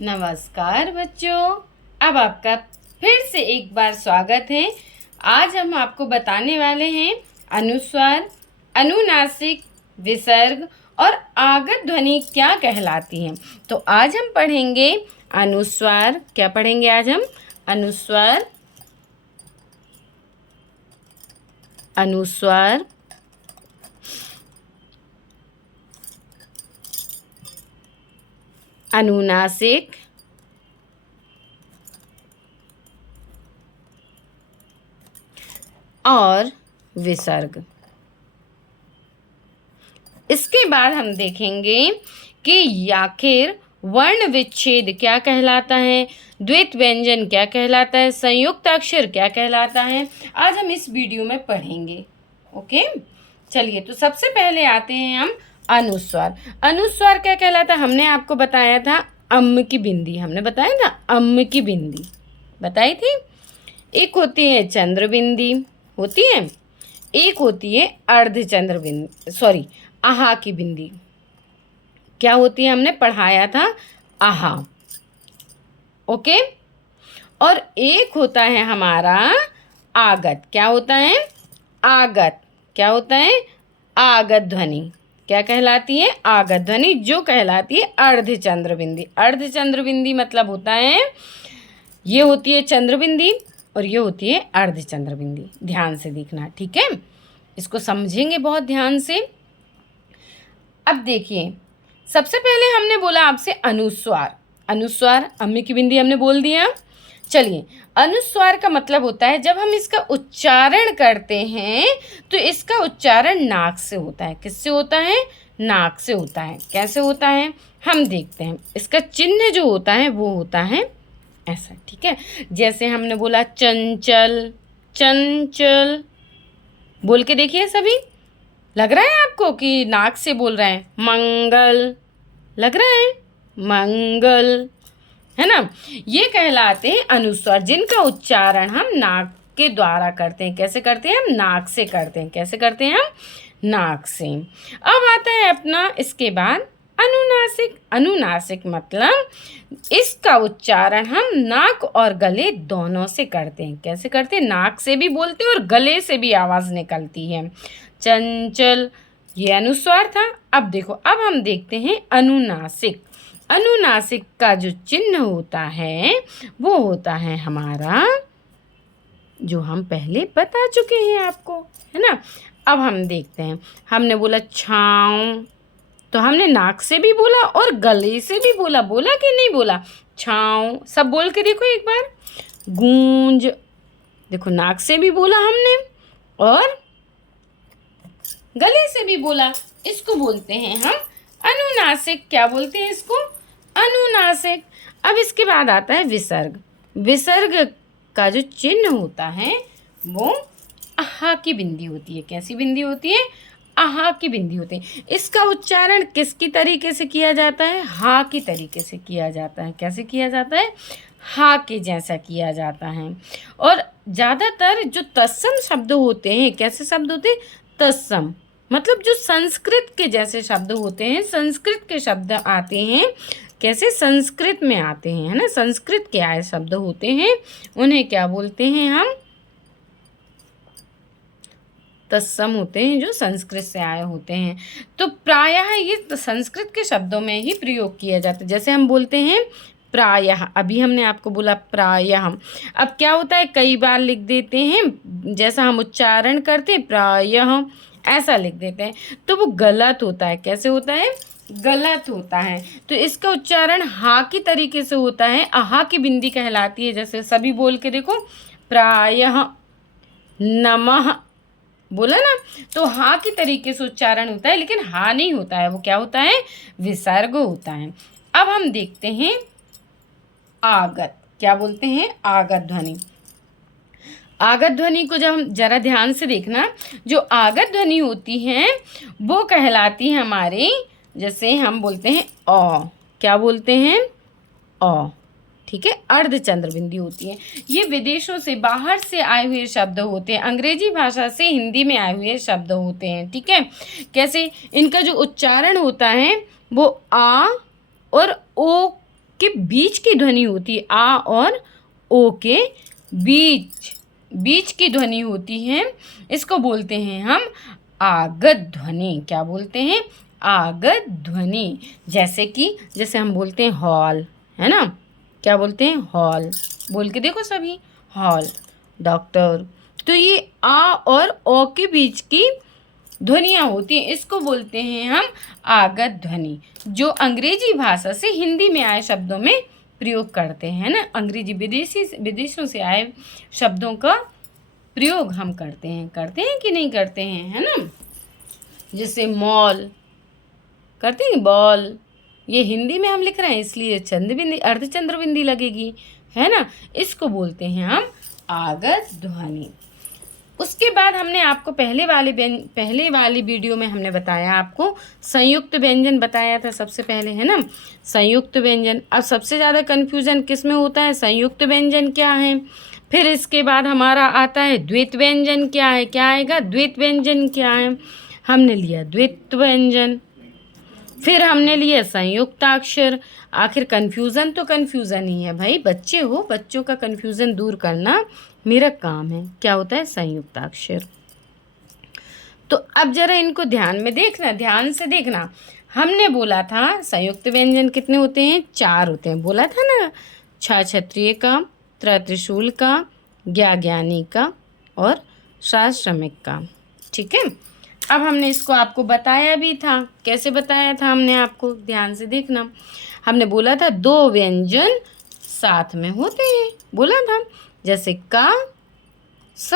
नमस्कार बच्चों, अब आपका फिर से एक बार स्वागत है। आज हम आपको बताने वाले हैं अनुस्वार, अनुनासिक, विसर्ग और आगत ध्वनि क्या कहलाती हैं। तो आज हम पढ़ेंगे अनुस्वार। क्या पढ़ेंगे आज हम? अनुस्वार, अनुस्वार, अनुनासिक, और विसर्ग। इसके बाद हम देखेंगे कि आखिर वर्ण विच्छेद क्या कहलाता है, द्वित व्यंजन क्या कहलाता है, संयुक्त अक्षर क्या कहलाता है। आज हम इस वीडियो में पढ़ेंगे। ओके, चलिए तो सबसे पहले आते हैं हम अनुस्वार। अनुस्वार क्या कहलाता है? हमने आपको बताया था अम्म की बिंदी। हमने बताया था अम्म की बिंदी बताई थी। एक होती है चंद्र बिंदी, होती है। एक होती है अर्धचंद्र बिंदी, सॉरी आहा की बिंदी। क्या होती है? हमने पढ़ाया था आहा। ओके, और एक होता है हमारा आगत। क्या होता है? आगत। क्या होता है? आगत ध्वनि। क्या कहलाती है? आगत ध्वनि, जो कहलाती है अर्धचंद्र बिंदी। अर्धचंद्र बिंदी मतलब होता है, ये होती है चंद्र बिंदी और ये होती है अर्धचंद्र बिंदी। ध्यान से देखना, ठीक है? इसको समझेंगे बहुत ध्यान से। अब देखिए, सबसे पहले हमने बोला आपसे अनुस्वार। अनुस्वार, अम्मी की बिंदी हमने बोल दिया। चलिए, अनुस्वार का मतलब होता है जब हम इसका उच्चारण करते हैं तो इसका उच्चारण नाक से होता है। किससे होता है? नाक से होता है। कैसे होता है हम देखते हैं। इसका चिन्ह जो होता है वो होता है ऐसा, ठीक है? जैसे हमने बोला चंचल, चंचल। बोल के देखिए सभी। लग रहा है आपको कि नाक से बोल रहे हैं? मंगल, लग रहा है? मंगल, है ना? ये कहलाते हैं अनुस्वार, जिनका उच्चारण हम नाक के द्वारा करते हैं। कैसे करते हैं? हम नाक से करते हैं। कैसे करते हैं हम? नाक से। अब आता है अपना इसके बाद अनुनासिक। अनुनासिक मतलब इसका उच्चारण हम नाक और गले दोनों से करते हैं। कैसे करते हैं? नाक से भी बोलते हैं और गले से भी आवाज़ निकलती है। चंचल, ये अनुस्वार था। अब देखो, अब हम देखते हैं अनुनासिक। अनुनासिक का जो चिन्ह होता है वो होता है हमारा, जो हम पहले बता चुके हैं आपको, है ना? अब हम देखते हैं। हमने बोला छाँव, तो हमने नाक से भी बोला और गले से भी बोला। बोला कि नहीं बोला? छाँव, सब बोल के देखो एक बार। गूंज, देखो नाक से भी बोला हमने और गले से भी बोला। इसको बोलते हैं हम अनुनासिक। क्या बोलते हैं इसको? अनुनासिक। अब इसके बाद आता है विसर्ग। विसर्ग का जो चिन्ह होता है वो आहा की बिंदी होती है। कैसी बिंदी होती है? आहा की बिंदी होती है। इसका उच्चारण किसकी तरीके से किया जाता है? हा की तरीके से किया जाता है। कैसे किया जाता है? हा के जैसा किया जाता है। और ज़्यादातर जो तत्सम शब्द होते हैं, कैसे शब्द होते हैं? तत्सम मतलब जो संस्कृत के जैसे शब्द होते हैं, संस्कृत के शब्द आते हैं। कैसे? संस्कृत में आते हैं, है ना? संस्कृत के आए शब्द होते हैं, उन्हें क्या बोलते हैं हम? तत्सम होते हैं, जो संस्कृत से आए होते हैं। तो प्रायः ये संस्कृत के शब्दों में ही प्रयोग किया जाता है। जैसे हम बोलते हैं प्रायः, अभी हमने आपको बोला प्रायः। अब क्या होता है, कई बार लिख देते हैं, जैसा हम उच्चारण करते हैं प्रायः ऐसा लिख देते हैं, तो वो गलत होता है। कैसे होता है? गलत होता है। तो इसका उच्चारण हा की तरीके से होता है। आहा की बिंदी कहलाती है। जैसे सभी बोल के देखो, प्रायः नमः, बोला ना? तो हा की तरीके से उच्चारण होता है, लेकिन हा नहीं होता है, वो क्या होता है? विसर्ग होता है। अब हम देखते हैं आगत। क्या बोलते हैं? आगत ध्वनि। आगत ध्वनि को जब हम जरा ध्यान से देखना, जो आगत ध्वनि होती है वो कहलाती है हमारे, जैसे हम बोलते हैं अ। क्या बोलते हैं? अ, ठीक है? अर्धचंद्र बिंदी होती है। ये विदेशों से, बाहर से आए हुए शब्द होते हैं। अंग्रेजी भाषा से हिंदी में आए हुए शब्द होते हैं, ठीक है? कैसे? इनका जो उच्चारण होता है वो आ और ओ के बीच की ध्वनि होती है, आ और ओ के बीच की ध्वनि होती है, इसको बोलते हैं हम आगत ध्वनि। क्या बोलते हैं? आगत ध्वनि। जैसे हम बोलते हैं हॉल, है ना? क्या बोलते हैं? हॉल। बोल के देखो सभी, हॉल, डॉक्टर। तो ये आ और ओ के बीच की ध्वनियाँ होती हैं, इसको बोलते हैं हम आगत ध्वनि, जो अंग्रेजी भाषा से हिंदी में आए शब्दों में प्रयोग करते हैं ना। अंग्रेजी विदेशों से आए शब्दों का प्रयोग हम करते हैं कि नहीं करते हैं, है ना? जैसे मॉल करते हैं, बॉल, ये हिंदी में हम लिख रहे हैं इसलिए चंद्रबिंदी, अर्धचंद्र बिंदी लगेगी, है ना? इसको बोलते हैं हम आगत ध्वनि। उसके बाद हमने आपको पहले वाली वीडियो में हमने बताया, आपको संयुक्त व्यंजन बताया था सबसे पहले, है ना? संयुक्त व्यंजन। अब सबसे ज़्यादा कन्फ्यूजन किस में होता है? संयुक्त व्यंजन क्या है? फिर इसके बाद हमारा आता है द्वित व्यंजन क्या है? क्या आएगा? द्वित व्यंजन क्या है? हमने लिया द्वित व्यंजन, फिर हमने लिया संयुक्ताक्षर। आखिर कन्फ्यूज़न तो कन्फ्यूज़न ही है भाई, बच्चे हो, बच्चों का कन्फ्यूज़न दूर करना मेरा काम है। क्या होता है? संयुक्ताक्षर। तो अब जरा इनको ध्यान से देखना। हमने बोला था संयुक्त व्यंजन कितने होते हैं? 4 होते हैं, बोला था ना। छ क्षत्रिय का, त्र त्रिशूल का, ज्ञा ज्ञानी का और सा श्रमिक का। ठीक है, अब हमने इसको आपको बताया भी था। कैसे बताया था हमने आपको? ध्यान से देखना। हमने बोला था 2 व्यंजन साथ में होते हैं, बोला था। जैसे का, स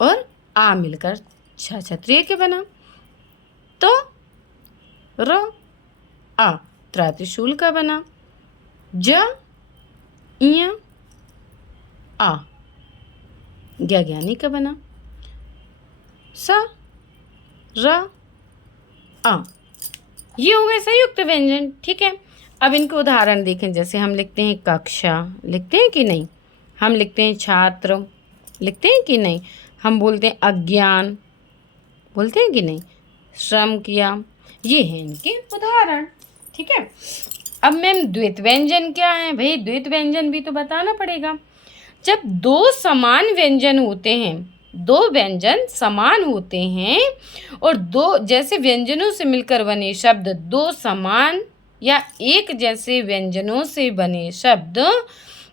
और आ मिलकर छ क्षत्रिय के बना, तो र आ त्र त्रिशूल का बना, ज इया आ ज्ञा ज्ञानी का बना, स र आ, ये हो गए संयुक्त व्यंजन। ठीक है, अब इनको उदाहरण देखें। जैसे हम लिखते हैं कक्षा, लिखते हैं कि नहीं? हम लिखते हैं छात्र, लिखते हैं कि नहीं? हम बोलते हैं अज्ञान, बोलते हैं कि नहीं? श्रम किया, ये है इनके उदाहरण। ठीक है, अब मैम द्वित व्यंजन क्या है? भाई द्वित व्यंजन भी तो बताना पड़ेगा। जब 2 समान व्यंजन होते हैं, 2 व्यंजन समान होते हैं और 2 जैसे व्यंजनों से मिलकर बने शब्द, 2 समान या एक जैसे व्यंजनों से बने शब्द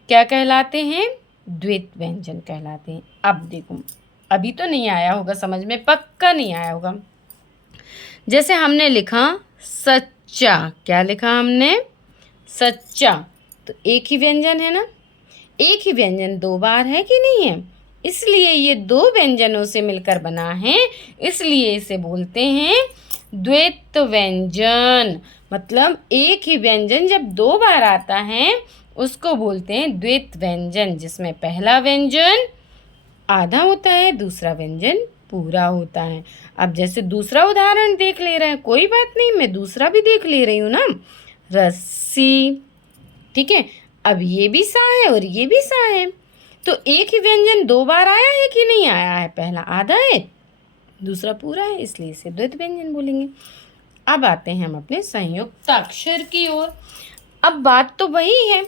क्या कहलाते हैं? द्वित व्यंजन कहलाते हैं। अब देखो, अभी तो नहीं आया होगा समझ में, पक्का नहीं आया होगा। जैसे हमने लिखा सच्चा, क्या लिखा हमने? सच्चा, तो एक ही व्यंजन है ना? एक ही व्यंजन 2 बार है कि नहीं है? इसलिए ये 2 व्यंजनों से मिलकर बना है, इसलिए इसे बोलते हैं द्वित व्यंजन। मतलब एक ही व्यंजन जब 2 बार आता है उसको बोलते हैं द्वित व्यंजन, जिसमें पहला व्यंजन आधा होता है, दूसरा व्यंजन पूरा होता है। अब जैसे दूसरा उदाहरण देख ले रहे हैं, कोई बात नहीं, मैं दूसरा भी देख ले रही हूँ ना। रस्सी, ठीक है। अब ये भी सा है और ये भी सा है, तो एक ही व्यंजन 2 बार आया है कि नहीं आया है? पहला आधा है, दूसरा पूरा है, इसलिए इसे द्वित व्यंजन बोलेंगे। अब आते हैं हम अपने संयुक्त अक्षर की ओर। अब बात तो वही है,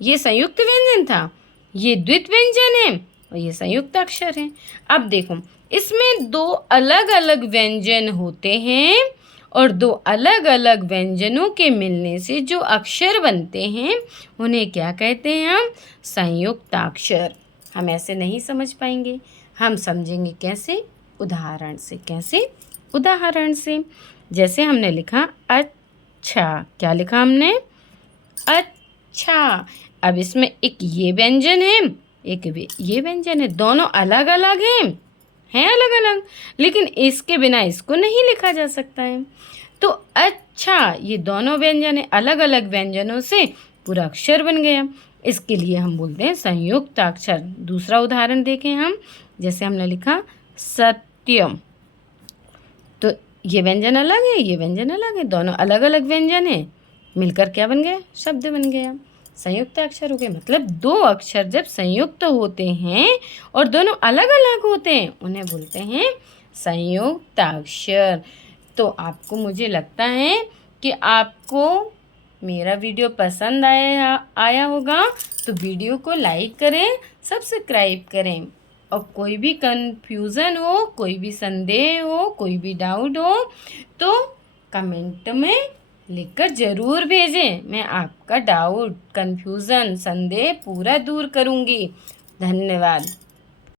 ये संयुक्त व्यंजन था, ये द्वित व्यंजन है और ये संयुक्त अक्षर है। अब देखो, इसमें 2 अलग अलग व्यंजन होते हैं और 2 अलग अलग व्यंजनों के मिलने से जो अक्षर बनते हैं उन्हें क्या कहते हैं? हम संयुक्ताक्षर। हम ऐसे नहीं समझ पाएंगे, हम समझेंगे कैसे? उदाहरण से। कैसे? उदाहरण से। जैसे हमने लिखा अच्छा, क्या लिखा हमने? अच्छा। अब इसमें एक ये व्यंजन है, एक ये व्यंजन है, दोनों अलग अलग हैं अलग अलग, लेकिन इसके बिना इसको नहीं लिखा जा सकता है। तो अच्छा, ये दोनों व्यंजन है, अलग अलग व्यंजनों से पूरा अक्षर बन गया, इसके लिए हम बोलते हैं संयुक्त अक्षर। दूसरा उदाहरण देखें हम, जैसे हमने लिखा सत्यम, तो ये व्यंजन अलग है, ये व्यंजन अलग है, दोनों अलग अलग व्यंजन है, मिलकर क्या बन गया? शब्द बन गया, संयुक्त अक्षर हो गए। मतलब 2 अक्षर जब संयुक्त होते हैं और दोनों अलग अलग होते हैं उन्हें बोलते हैं संयुक्त अक्षर। तो आपको, मुझे लगता है कि आपको मेरा वीडियो पसंद आया होगा तो वीडियो को लाइक करें, सब्सक्राइब करें। और कोई भी कन्फ्यूज़न हो, कोई भी संदेह हो, कोई भी डाउट हो तो कमेंट में लिखकर ज़रूर भेजें। मैं आपका डाउट, कन्फ्यूज़न, संदेह पूरा दूर करूँगी। धन्यवाद।